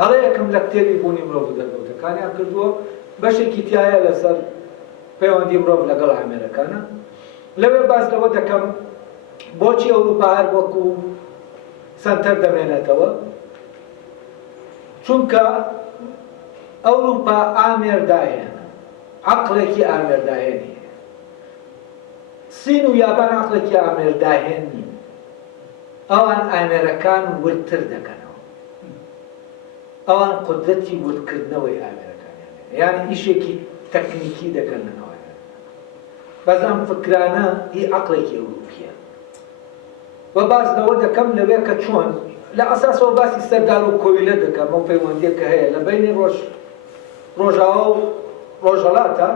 هەڵەیەکم لە کتێبی بوونی مرۆڤ و دەرکەوتەکانیان کردووە بەشێکی تایە لەسەر پەیوەندی مرۆڤ لەگەڵ ئامێرەکانە. لەوێ باس لەوە دەکەم بۆچی ئەوروپا هەر وەکو سەنتەر دەمێنێتەوە، چونکە ئەوروپا ئامێرداهێنە، عەقڵێکی ئامێرداهێنی. سین و یابان عەقڵێکی ئامێرداهێن نین، ئەوان ئامێرەکان ورتر دەکەنەوە، ئەوان قودرەتی ورکردنەوەی ئامێرەکانیان هەیە، یعنی ئیشێکی تەکنیکی دەکەن لەنەوە. بەس ئەم فکرانە هی عەقڵێکی ئەوروپیە. و باس لەوە دەکەم لەوێ کە چۆن لە ئەساسەوە باسی سەردار و کۆیلە دەکەم، ئەو پەیوەندیە کە هەیە لە بینی ڕۆژاوا و ڕۆژهەڵاتە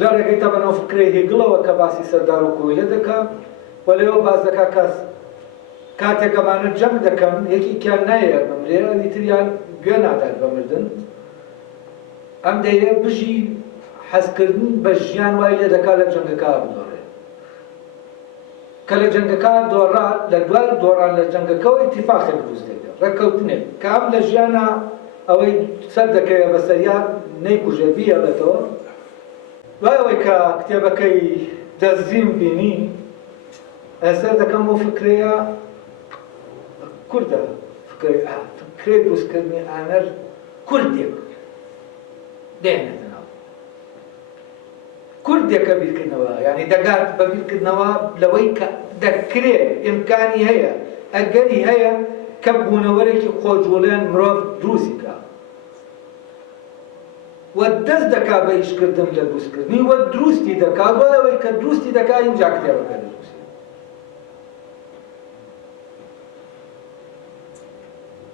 لە ڕێگەی تەبەنەوە فکرەی هێگڵەوە کە باسی سەردار و کۆیلە دەکەم، و لەوێ باس دەکا کەس کاتێک ئەمانە جەنگ دەکەن یەکێکیان نایەت بمرێ، ئەوی تریان گوێ نادات بە مردن، ئەم دەیە بژی حەزکردن بە ژیان وای لێ دەکات لە جەنگەکە بدۆڕێت. کە لە جەنگەکە دۆڕات، لە دوای دۆڕان لە جەنگەکەەوە ئیتیفاقێک دروست دەکات، ڕێککەوتنێک کە ئەم لە ژیانە ئەوەی سەر دەکەوێت بەسەریان نەیکوژێ بیەڵێتەوە. دوای ئەوەی کە کتێبەکەی دەزیم بینی، ئێستا دەکەم بۆ فکرەیە کوردە، فکرەی دروستکردنی ئامێر کوردێک دێنێتەوە، کوردێکە بیرکردنەوە، یعنی دەگات بە بیرکردنەوە لەوەی کە دەکرێت ئیمکانی هەیە، ئەگەری هەیە کە بوونەوەرێکی خۆجوڵێن مرۆڤ دروستی بکات، و دەست دەکات بە ئیشکردن لە دروستکردنی، و دروستی دەکات، بۆ ئەوەی کە دروستی دەکات اینجا کتێبەکە دروستی.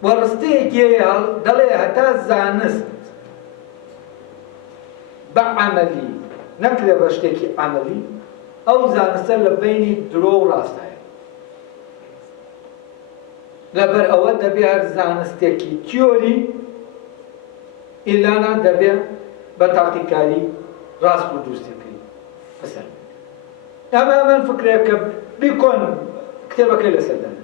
وەڕستەیەکی هەیە دەڵێ هەتا زانست بە عەمەلی نەکرێ بە شتێکی عەمەلی، ئەو زانستە لە بینی درۆ و ڕاستایە. لەبەر ئەوە دەبێ هەر زانستێکی تیۆری ئیلانە دەبێ بە تاقیکاری ڕاست و دروستەکەی بەسەر. ئەمە من فکرەیە کە بیکۆن کتێبەکەی لەسەر دەن.